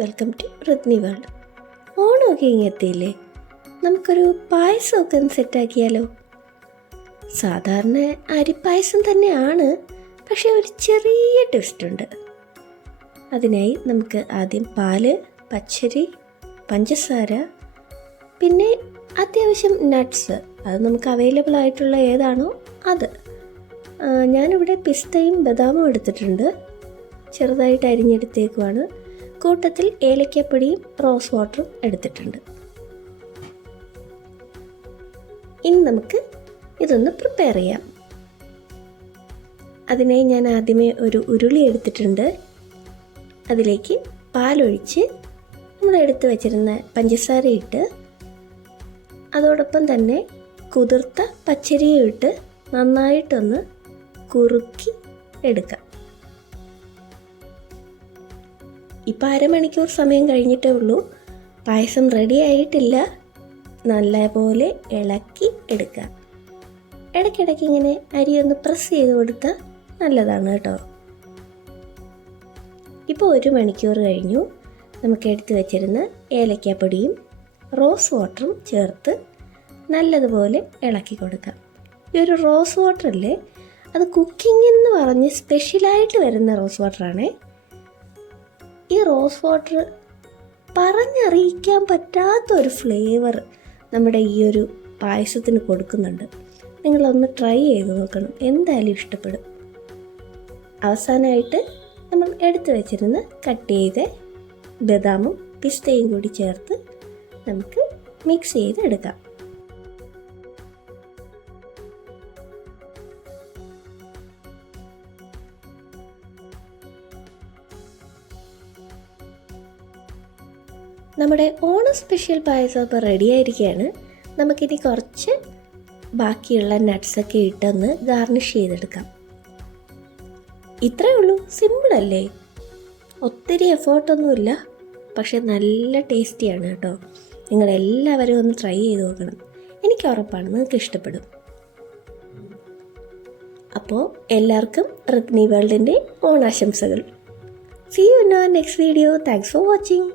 Welcome to ഋത്നി world. ഓണമൊക്കെ ഇങ്ങെത്തിയില്ലേ നമുക്കൊരു പായസമൊക്കെ ഒന്ന് സെറ്റാക്കിയാലോ? സാധാരണ അരിപ്പായസം തന്നെയാണ് പക്ഷേ ഒരു ചെറിയ ട്വിസ്റ്റ് ഉണ്ട്. അതിനായി നമുക്ക് ആദ്യം പാൽ പച്ചരി പഞ്ചസാര പിന്നെ അത്യാവശ്യം നട്ട്സ് അത് നമുക്ക് അവൈലബിൾ ആയിട്ടുള്ള ഏതാണോ അത്. ഞാനിവിടെ പിസ്തയും ബദാമും എടുത്തിട്ടുണ്ട്. ചെറുതായിട്ട് അരിഞ്ഞെടുത്തേക്കുവാണ്. കൂട്ടത്തിൽ ഏലക്കപ്പൊടിയും റോസ് വാട്ടറും എടുത്തിട്ടുണ്ട്. ഇനി നമുക്ക് ഇതൊന്ന് പ്രിപ്പയർ ചെയ്യാം. അതിനായി ഞാൻ ആദ്യമേ ഒരു ഉരുളി എടുത്തിട്ടുണ്ട്. അതിലേക്ക് പാലൊഴിച്ച് നമ്മൾ എടുത്തു വെച്ചിരുന്ന പഞ്ചസാര ഇട്ട് അതോടൊപ്പം തന്നെ കുതിർത്ത പച്ചരിയും ഇട്ട് നന്നായിട്ടൊന്ന് കുറുക്കി എടുക്കാം. ഇപ്പം അരമണിക്കൂർ സമയം കഴിഞ്ഞിട്ടേ ഉള്ളൂ. പായസം റെഡി ആയിട്ടില്ല. നല്ലപോലെ ഇളക്കി എടുക്കുക ഇടയ്ക്കിടയ്ക്ക് ഇങ്ങനെ അരി ഒന്ന് പ്രസ് ചെയ്ത് കൊടുത്താൽ നല്ലതാണ് കേട്ടോ. ഇപ്പോൾ ഒരു മണിക്കൂർ കഴിഞ്ഞു. നമുക്ക് എടുത്തു വച്ചിരുന്ന ഏലക്കാപ്പൊടിയും റോസ് വാട്ടറും ചേർത്ത് നല്ലതുപോലെ ഇളക്കി കൊടുക്കാം. ഈ ഒരു റോസ് വാട്ടറില്ലേ അത് കുക്കിംഗ് എന്ന് പറഞ്ഞ് സ്പെഷ്യലായിട്ട് വരുന്ന റോസ് വാട്ടറാണേ ഈ റോസ് വാട്ടർ പറഞ്ഞറിയിക്കാൻ പറ്റാത്ത ഒരു ഫ്ലേവർ നമ്മുടെ ഈ ഒരു പായസത്തിന് കൊടുക്കുന്നുണ്ട്. നിങ്ങളൊന്ന് ട്രൈ ചെയ്ത് നോക്കണം. എന്തായാലും ഇഷ്ടപ്പെടും. അവസാനമായിട്ട് നമ്മൾ എടുത്തു വെച്ചിരുന്ന കട്ട് ചെയ്ത് ബദാമും പിസ്തയും കൂടി ചേർത്ത് നമുക്ക് മിക്സ് ചെയ്ത് എടുക്കാം നമ്മുടെ ഓണ സ്പെഷ്യൽ പായസം അപ്പോൾ റെഡി ആയിരിക്കുകയാണ്. നമുക്കിനി കുറച്ച് ബാക്കിയുള്ള നട്ട്സൊക്കെ ഇട്ടൊന്ന് ഗാർണിഷ് ചെയ്തെടുക്കാം. ഇത്രയേ ഉള്ളൂ. സിമ്പിളല്ലേ ഒത്തിരി എഫേർട്ടൊന്നുമില്ല പക്ഷെ നല്ല ടേസ്റ്റിയാണ് കേട്ടോ. നിങ്ങളെല്ലാവരും ഒന്ന് ട്രൈ ചെയ്ത് നോക്കണം. എനിക്ക് ഉറപ്പാണ് നിങ്ങൾക്ക് ഇഷ്ടപ്പെടും. അപ്പോൾ എല്ലാവർക്കും റഗ്നി വേൾഡിന്റെ ഓണാശംസകൾ. See you in next video thanks for watching